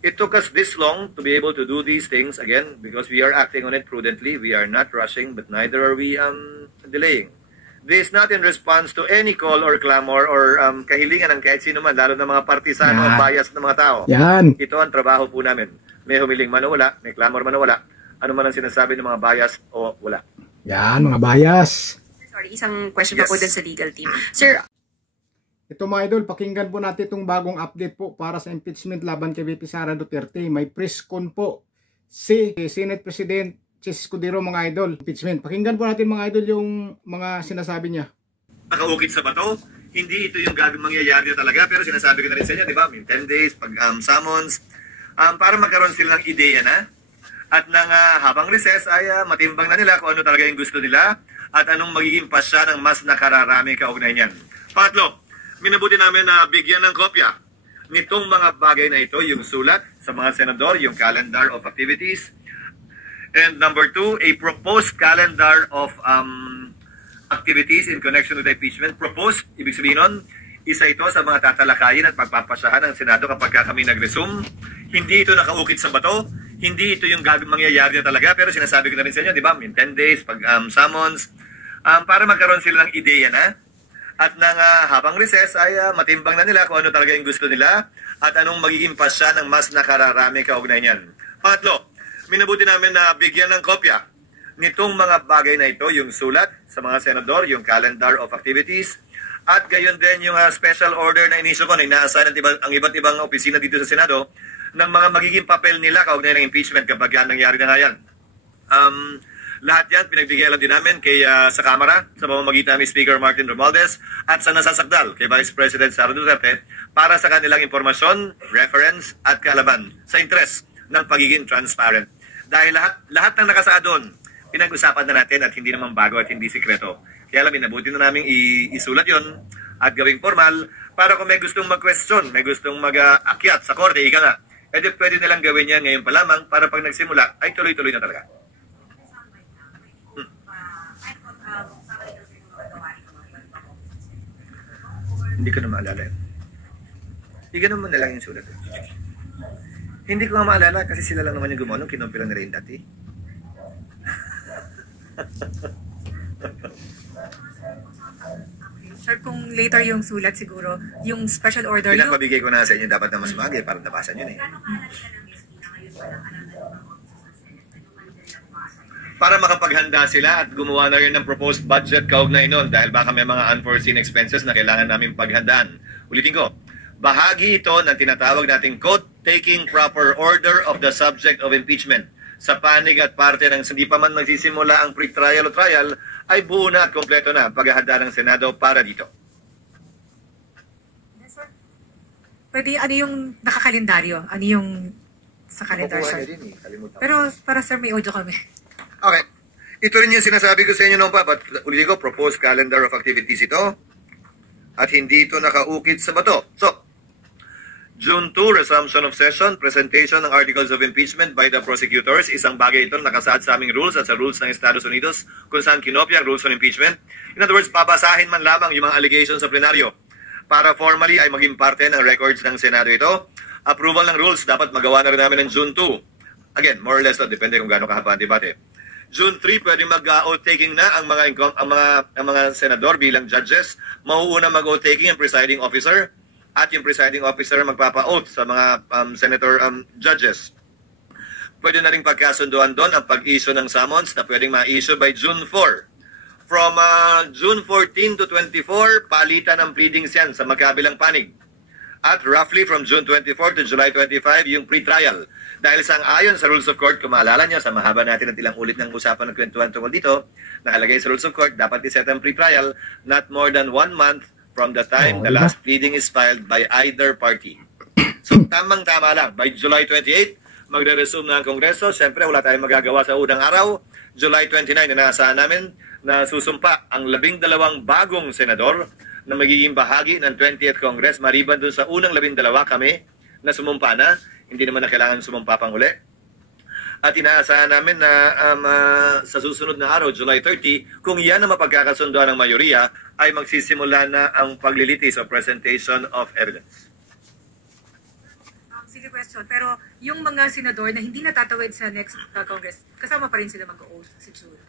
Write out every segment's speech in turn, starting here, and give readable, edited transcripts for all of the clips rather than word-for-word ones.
It took us this long to be able to do these things again because we are acting on it prudently. We are not rushing, but neither are we delaying. This is not in response to any call or clamor or kahilingan ng kahit sino man, lalo ng mga partisano o bias ng mga tao. Yan. Ito ang trabaho po namin. May humiling man o wala, may clamor man o wala, ano man ang sinasabi ng mga bias o wala. Yan, mga bias. Sorry, isang question pa po din sa legal team. Sir, ito mga idol, pakinggan po natin itong bagong update po para sa impeachment laban kay VP Sara Duterte. May press con po si Senate President Chis Escudero mga idol. Impeachment. Pakinggan po natin mga idol yung mga sinasabi niya. Nakaukit sa bato, hindi ito yung mangyayari na talaga, pero sinasabi ko na rin sa inyo, di ba? 10 days, pag summons, para magkaroon sila ng ideya na. At nang habang recess ay matimbang na nila kung ano talaga yung gusto nila at anong magiging pasya ng mas nakararami kaugnay niyan. Pangatlo, minabuti namin na bigyan ng kopya nitong mga bagay na ito, yung sulat sa mga senador, yung calendar of activities. And number 2, a proposed calendar of activities in connection with the impeachment. Proposed, ibig sabihin nun, isa ito sa mga tatalakayin at pagpapasyahan ng Senado kapag kami nag-resume. Hindi ito nakaukit sa bato, hindi ito yung mangyayari na talaga, pero sinasabi ko na rin sa inyo, di ba, 10 days, pag summons, para magkaroon sila ng ideya na. At nang habang recess ay matimbang na nila kung ano talaga yung gusto nila at anong magiging pasya ng mas nakararami kaugnay niyan. Pangatlo, minabuti namin na bigyan ng kopya nitong mga bagay na ito, yung sulat sa mga senador, yung calendar of activities, at gayon din yung special order na inisyo ko na inaasahan ang iba't ibang opisina dito sa Senado ng mga magiging papel nila kaugnay ng impeachment kapag yan nangyari na nga yan. Lahat yan, pinagbigyan din namin sa Kamara, sa pamamagitan ni Speaker Martin Romualdez, at sa nasasakdal kay Vice President Sara Duterte para sa kanilang impormasyon, reference, at kalaban sa interes ng pagiging transparent. Dahil lahat ng nakasaad doon, pinag-usapan na natin at hindi naman bago at hindi sikreto. Kaya alam, inabuti na namin isulat yon at gawing formal para kung may gustong mag-question, may gustong mag-akyat sa korte, ika nga, edi pwede nilang gawin yan ngayon pa lamang para pag nagsimula ay tuloy-tuloy na talaga. Hindi ko na maalala yun. Ganun mo na lang yung sulat. Hindi ko nga maalala kasi sila lang naman yung gumawa nung kinumpira na rin dati. sir, kung later yung sulat siguro, yung special order... Pinapabigay ko na sa inyo dapat na mas magay para nabasan yun eh. Para makapaghanda sila at gumawa na rin ng proposed budget kaugnay nun dahil baka may mga unforeseen expenses na kailangan namin paghandaan. Ulitin ko, bahagi ito ng tinatawag nating quote, taking proper order of the subject of impeachment. Sa panig at parte ng hindi pa man magsisimula ang pre-trial o trial, ay buo na at kompleto na ang paghahanda ng Senado para dito. Yes, sir. Pwede, ano yung nakakalendaryo? Ano yung sa kalendar, sir? Pero para sir, may audio kami. Okay. Ito rin yung sinasabi ko sa inyo noon pa, but ulit ko, proposed calendar of activities ito. At hindi ito nakaukit sa bato. So, June 2, resumption of session, presentation ng articles of impeachment by the prosecutors. Isang bagay ito nakasaad sa aming rules at sa rules ng Estados Unidos kung saan kinopya ang rules on impeachment. In other words, babasahin man lamang yung mga allegations sa plenaryo para formally ay maging parte ng records ng Senado ito. Approval ng rules dapat magawa na rin namin ng June 2. Again, more or less, depende kung gaano kahaba ang debate. June 3, pwede mag-oath-taking na ang mga senador bilang judges. Mauuna mag-oath-taking ang presiding officer at yung presiding officer magpapa-oath sa mga senator judges. Pwede na rin pagkasunduan doon ang pag-issue ng summons na pwedeng ma-issue by June 4. From June 14 to 24, palitan ng pleadings yan sa magkabilang panig. At roughly from June 24 to July 25, yung pre-trial. Dahil sang-ayon sa Rules of Court, kung maalala niyo, sa mahaba natin at ilang ulit ng usapan ng kwentuhan tungkol dito, nakalagay sa Rules of Court, dapat iset ang pre-trial not more than 1 month from the time the last pleading is filed by either party. So, tamang-tama lang. By July 28, magre-resume na ang Kongreso. Siyempre, wala tayong magagawa sa unang araw. July 29, inaasahan namin na susumpa ang 12 bagong senador na magiging bahagi ng 20th Congress. Maliban dun sa unang 12 kami na sumumpa na, hindi naman na kailangan sumumpa pang uli. At inaasahan namin na sa susunod na araw, July 30, kung yan ang mapagkakasunduan ng mayoriya, ay magsisimula na ang paglilitis o presentation of evidence. Si Sige, question. Pero yung mga senador na hindi natatawid sa next Congress, kasama pa rin sila mag-oath sa June.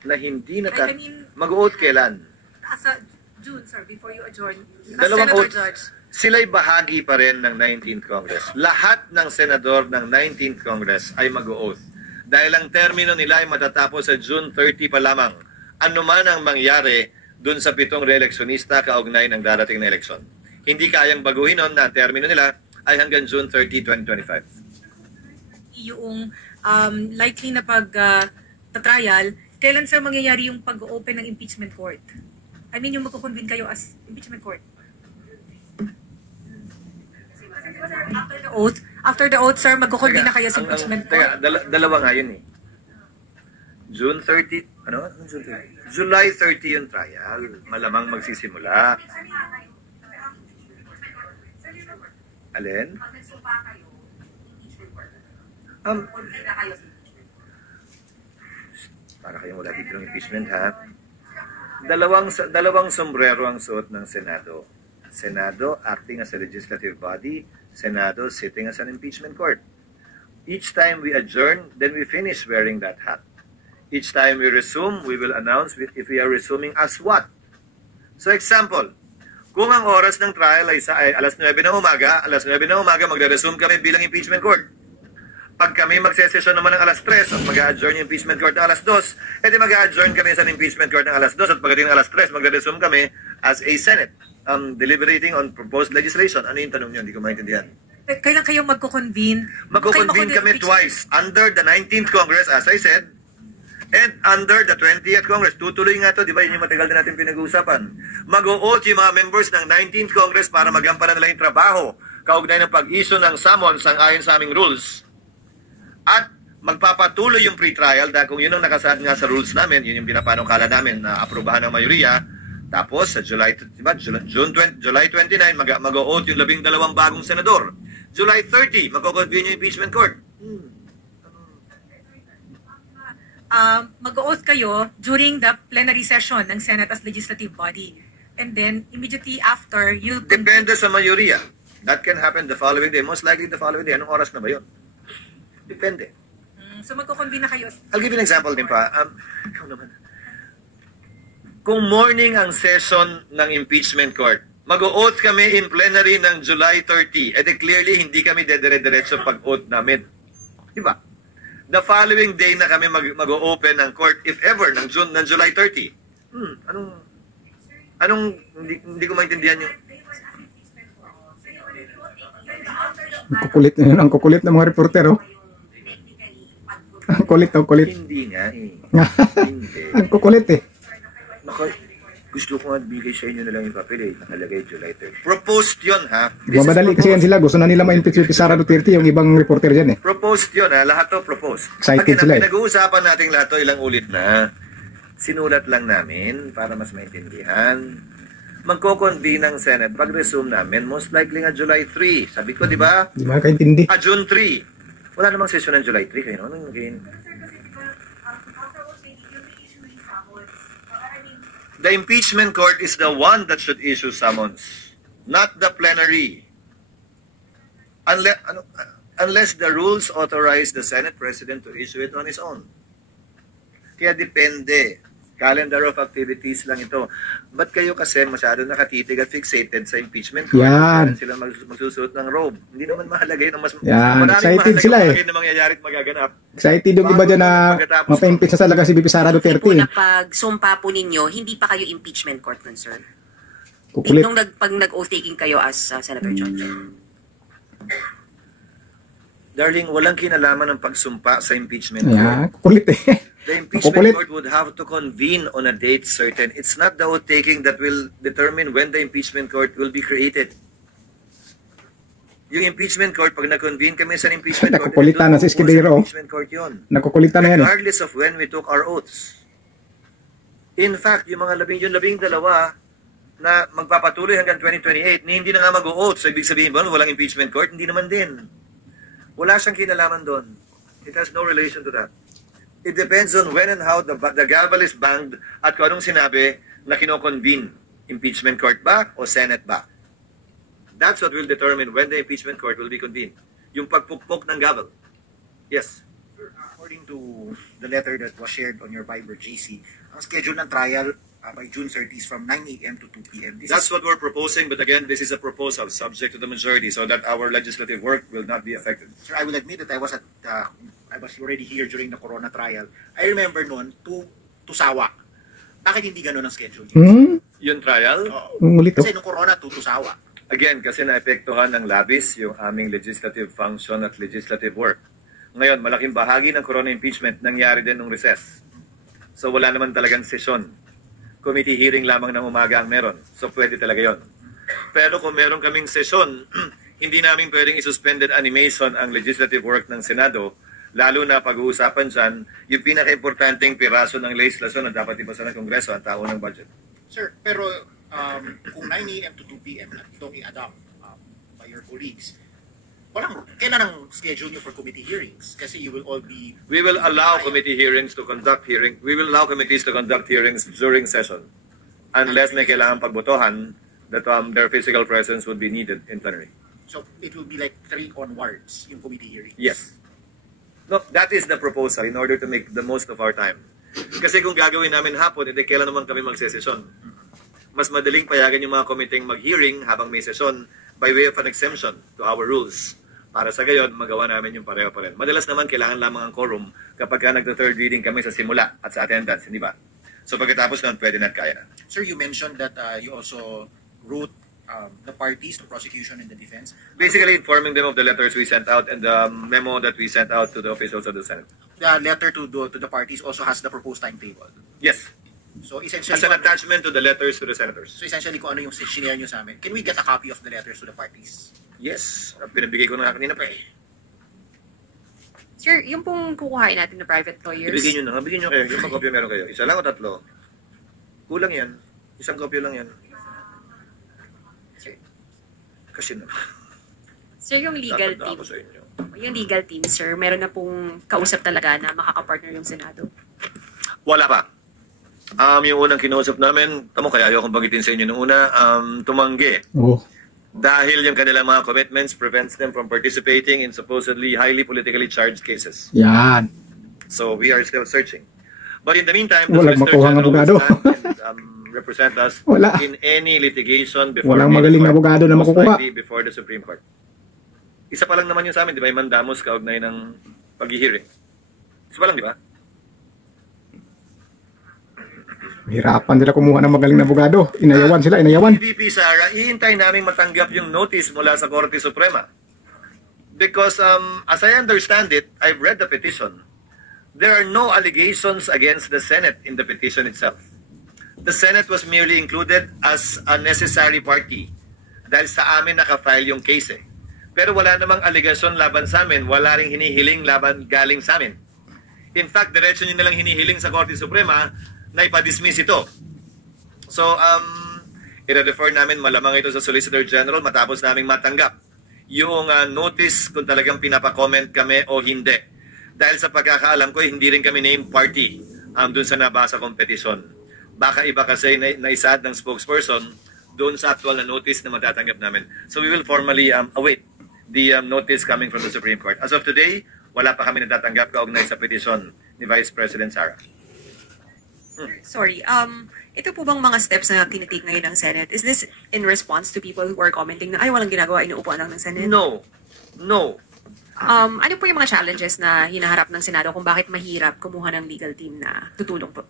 Na hindi I mean, mag-oath kailan? Sa June, sir, before you adjourn. As Dalawang Senator oath. Judge. Sila'y bahagi pa rin ng 19th Congress. Lahat ng senador ng 19th Congress ay mag-oath. Dahil ang termino nila ay matatapos sa June 30 pa lamang. Ano man ang mangyari dun sa 7 reeleksyonista kaugnay ng darating na eleksyon. Hindi kayang baguhin nun na ang termino nila ay hanggang June 30, 2025. Yung likely na pag-trial, kailan sir mangyayari yung pag-open ng impeachment court? I mean, yung magkukonvene kayo as impeachment court? After the oath, sir, magkukonvene na kayo sa impeachment court? Dalawa nga yun eh. June 30, ano? June 30? July 30 yung trial. Malamang magsisimula. Alin? Para kayong wala dito ng impeachment, ha? Dalawang sombrero ang suot ng Senado. Senado acting as a legislative body, Senado sitting as an impeachment court. Each time we adjourn, then we finish wearing that hat. Each time we resume, we will announce if we are resuming as what. So example, kung ang oras ng trial ay alas 9 ng umaga, magre-resume kami bilang impeachment court. Pag kami magsesesyon naman ng alas 3 at mag-adjourn yung impeachment court ng alas 2, edi mag-adjourn kami sa impeachment court ng alas 2 at pagdating ng alas 3, magre-resume kami as a Senate deliberating on proposed legislation. Ano yung tanong nyo? Hindi ko maintindihan. Kailan kayo magkukonvene? Magkukonvene kami twice. Under the 19th Congress, as I said, and under the 20th Congress. Tutuloy nga to, di ba? Yun yung matagal na natin pinag-uusapan. Mag-o-oath yung mga members ng 19th Congress para magampanan nila yung trabaho kaugnay ng pag-issue ng summons sang ayon sa aming rules. At magpapatuloy yung pre-trial dahil kung yun ang nakasaad nga sa rules namin, yun yung pinapanukala namin na aprubahan ng mayoriya. Tapos sa July 29, mag-o-oath yung 12 bagong senador. July 30, magko-convene yung impeachment court. Mag-oath kayo during the plenary session ng Senate as legislative body. And then, immediately after, you... Depende sa mayoriya. That can happen the following day. Most likely the following day. Anong oras na ba yun? Depende. So, magkukonvene na kayo. I'll give you an example din pa. Ikaw naman. Kung morning ang session ng impeachment court, mag-o-oath kami in plenary ng July 30. E clearly, hindi kami dedire-diretso pag-oath namin. Diba? The following day na kami mag-o-open ng court, if ever, ng July 30. Hindi ko maintindihan yung... Ang kukulit ng mga reporter, oh. Ang kulit. Hindi nga eh. Hindi. Ang kukulit eh. Gusto ko nga bigay sa inyo na lang yung papel eh. Nakalagay July 30. Proposed yun, ha? Mamadali kasi yan sila. Gusto na nila ma-impeach si Sara Duterte, yung ibang reporter dyan eh. Proposed yun, ha? Lahat to proposed. Excited sila eh. Pinag-uusapan natin lahat to, ilang ulit na. Sinulat lang namin para mas maintindihan. Magko-convene ng Senate. Pag-resume namin, most likely nga July 3. Sabi ko, di ba? Di ba kaintindi? June 3. Wala namang session ng July 3. Kayo naman again. The impeachment court is the one that should issue summons, not the plenary. Unless the rules authorize the Senate President to issue it on his own. Kaya depende. Calendar of activities lang ito. Ba't kayo kasi masyado nakatitig at fixated sa impeachment court? Yan. Sila magsusuot ng robe. Hindi naman mahalaga yun. Yan. Excited sila eh. Na mangyayari at magaganap. Excited yung iba dyan na mapa-impeach na talaga si BP Sara Duterte. Kasi po na pag-sumpa po ninyo, hindi pa kayo impeachment court nun, sir. Kukulit. Nung pag nag-oath taking kayo as Senator Judge. Darling, walang kinalaman ng pagsumpa sa impeachment court. Yan. Kukulit eh. The impeachment court would have to convene on a date certain. It's not the oath taking that will determine when the impeachment court will be created. Yung impeachment court, pag na-convene kami sa impeachment court, nakukulitan na si Escudero. Impeachment court yun. Nakukulitan na yan. Regardless of when we took our oaths. In fact, yung mga labing dalawa na magpapatuloy hanggang 2028, ni hindi na nga mag-o-oath. So, ibig sabihin ba, walang impeachment court? Hindi naman din. Wala siyang kinalaman doon. It has no relation to that. It depends on when and how the gavel is banged at kung anong sinabi na kino-convene. Impeachment court ba o Senate ba? That's what will determine when the impeachment court will be convened. yung pagpukpok ng gavel. Yes. According to the letter that was shared on your Viber GC, ang schedule ng trial by June 30 is from 9 a.m. to 2 p.m. That's what we're proposing, but again, this is a proposal subject to the majority so that our legislative work will not be affected. Sir, I will admit that I was already here during the Corona trial. I remember noon, to Sawa. Bakit hindi ganun ang schedule? Yung trial, Ulit Kasi nung Corona, to Sawa. again, kasi naepektuhan ng labis yung aming legislative function at legislative work. Ngayon, malaking bahagi ng corona impeachment nangyari din nung recess. So wala naman talagang sesyon. Committee hearing lamang ng umaga ang meron. So pwede talaga yon. Pero kung meron kaming sesyon, hindi namin pwedeng isuspended animation ang legislative work ng Senado, lalo na pag-uusapan dyan yung pinaka-importanteng piraso ng legislasyon na dapat ipasa ng Kongreso, ang tao ng budget. Sir, pero kung 9 a.m. to 2 p.m. na itong i-adopt by your colleagues, kailan ang schedule nyo for committee hearings? Kasi you will all be... We will allow committee hearings to conduct hearings. We will allow committees to conduct hearings during session unless may kailangan pagbotohan that their physical presence would be needed in plenary. So it will be like 3 onwards, yung committee hearings? Yes. No, that is the proposal in order to make the most of our time. Kasi kung gagawin namin hapon, hindi kailan naman kami magsesesyon. Mas madaling payagan yung mga komiteng mag-hearing habang may sesyon by way of an exemption to our rules. Para sa gayon, magawa namin yung pareho pa rin. Madalas naman, kailangan lamang ang quorum kapag ka nagta-third reading kami sa simula at sa attendance, hindi ba? So pagkatapos nun, pwede na at kaya na. Sir, you mentioned that you also wrote the parties, the prosecution and the defense. Basically informing them of the letters we sent out and the memo that we sent out to the officials of the Senate. The letter to the parties also has the proposed timetable. Yes. So essentially, As an attachment to the letters to the senators. So essentially, kung ano yung sinare nyo sa amin, can we get a copy of the letters to the parties? Yes. Pinabigay ko na nga kanina pa eh. Sir, yung pong kukuhain natin na private lawyers. Ibigay nyo na nga. Bigyan nyo kayo. Yung mga kopya meron kayo. Isa lang o tatlo? Kulang yan. Isang kopya lang yan. Sir, Kasi na. sir, yung legal Tatanda team. ako sa inyo. Yung legal team, sir, meron na pong kausap talaga na makakapartner yung Senado. Wala pa. Yung unang kinausap namin, tamo kaya ayokong bagitin sa inyo nung una, tumanggi. Oh. Dahil yung kanilang mga commitments prevents them from participating in supposedly highly politically charged cases. Yan. So we are still searching. But in the meantime, Walang Solicitor makuhang General will abogado. stand and represent us Wala. in any litigation before Walang any magaling na court, abogado na most makukuha. likely before the Supreme Court. Isa pa lang naman yun sa amin, di ba? Yung mandamos kaugnay ng pag-hearing. Isa pa lang, di ba? Hirapan nila kumuha ng magaling na abogado. Inayawan sila, inayawan. PDP, Sara, iintay namin matanggap yung notice mula sa Korte Suprema. Because as I understand it, I've read the petition. There are no allegations against the Senate in the petition itself. The Senate was merely included as a necessary party dahil sa amin nakafile yung case eh. Pero wala namang allegation laban sa amin, wala ring hinihiling laban galing sa amin. In fact, diretso nyo nalang hinihiling sa Korte Suprema na ipa-dismiss ito. So, i-refer namin malamang ito sa Solicitor General matapos naming matanggap yung notice kung talagang pinapa-comment kami o hindi. Dahil sa pagkakaalam ko, hindi rin kami named party dun sa nabasa kong petisyon. Baka iba kasi naisaad ng spokesperson doon sa actual na notice na matatanggap namin. So we will formally await the notice coming from the Supreme Court. As of today, wala pa kami natatanggap kaugnay sa petisyon ni Vice President Sara. Sorry, ito po bang mga steps na tinitake ngayon ng Senate? Is this in response to people who are commenting na ay walang ginagawa, inuupuan lang ng Senate? No. No. Ano po yung mga challenges na hinaharap ng Senado kung bakit mahirap kumuha ng legal team na tutulong po?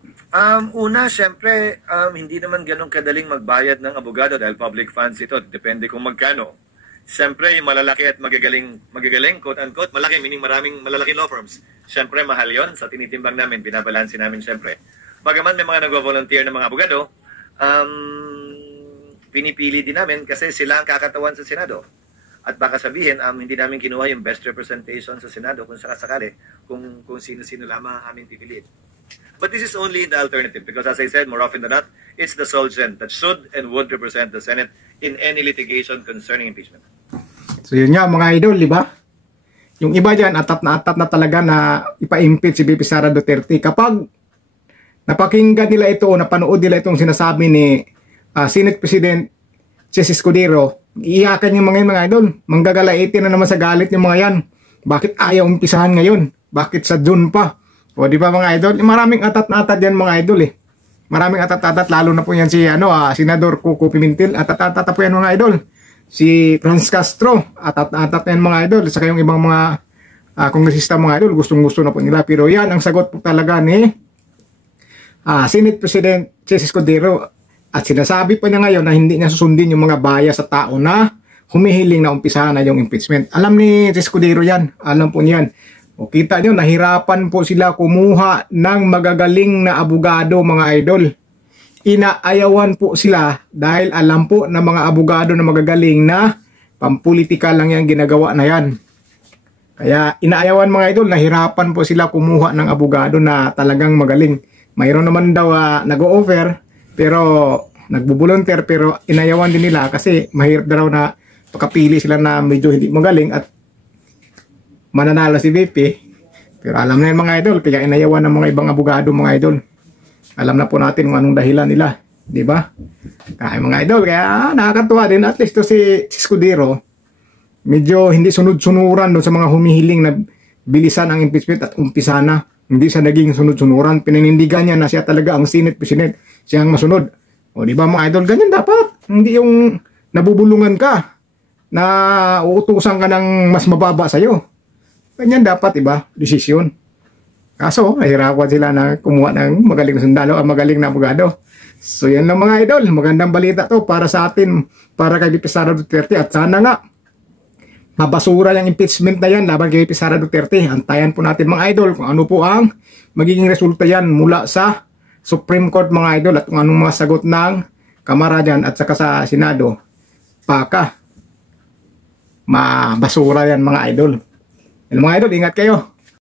Una, syempre, hindi naman ganun kadaling magbayad ng abogado dahil public funds ito. Depende kung magkano. Syempre, yung malalaki at magagaling, quote-unquote, malaki, meaning maraming malalaking law firms. Syempre, mahal yon sa tinitimbang namin, binabalansin namin syempre. Bagaman may mga nagwa-volunteer ng mga abogado, pinipili din namin kasi sila ang kakatawan sa Senado. At baka sabihin, hindi namin kinuha yung best representation sa Senado kung sakasakali, kung sino-sino lamang ang aming pipiliin. But this is only the alternative because as I said, more often than not, it's the Solgen that should and would represent the Senate in any litigation concerning impeachment. So yun nga mga idol, di ba? Yung iba dyan, atat na talaga na ipa-impeach si VP Sara Duterte. Kapag napakinggan nila ito o napanood nila itong sinasabi ni Senate President Chis Escudero, iiyakan yung mga idol. Manggagalaitin na naman sa galit yung mga yan. Bakit ayaw umpisahan ngayon? Bakit sa June pa? O di ba mga idol? Maraming atat na atat yan mga idol eh. Maraming atat-atat, lalo na po yan si Senador Coco Pimentel. Atat-atat po yan mga idol. Si Franz Castro, atat-atat yan mga idol. Saka yung ibang mga kongresista mga idol, gustong-gusto na po nila. Pero yan ang sagot po talaga ni Senate President Chis Escudero. At sinasabi pa niya ngayon na hindi niya susundin yung mga bias sa tao na humihiling na umpisahan na yung impeachment. Alam ni Chis Escudero yan. Alam po niyan. O kita nyo, nahirapan po sila kumuha ng magagaling na abogado mga idol. Inaayawan po sila dahil alam po na mga abogado na magagaling na pampolitika lang yan ginagawa na yan. Kaya inaayawan mga idol, nahirapan po sila kumuha ng abogado na talagang magaling. Mayroon naman daw nag-o-offer pero nagbo-volunteer pero inayawan din nila kasi mahirap daw na pakapili sila na medyo hindi magaling at mananalo si VP. Pero alam na yan mga idol, kaya inayawan ng mga ibang abogado mga idol. Alam na po natin kung anong dahilan nila, di ba? Kaya mga idol, kaya nakakatuwa din at least to si Escudero. Medyo hindi sunod-sunuran doon sa mga humihiling na bilisan ang impeachment at umpisa na. Hindi siya naging sunod-sunuran. Pininindigan niya na siya talaga ang Senate President. Siya ang masunod. O di ba mga idol, ganyan dapat. Hindi yung nabubulungan ka na uutusan ka ng mas mababa sa'yo. Ganyan dapat, iba? Desisyon. Kaso, nahirapan sila na kumuha ng magaling na sundalo at magaling na abogado. So yan lang mga idol. Magandang balita to para sa atin, para kay VP Sara Duterte. At sana nga, mabasura yung impeachment na yan laban kay VP Sara Duterte. Antayan po natin mga idol kung ano po ang magiging resulta yan mula sa Supreme Court mga idol at kung anong mga sagot ng Kamara dyan at saka sa Senado. Baka mabasura yan mga idol. Mga idol, ingat kayo.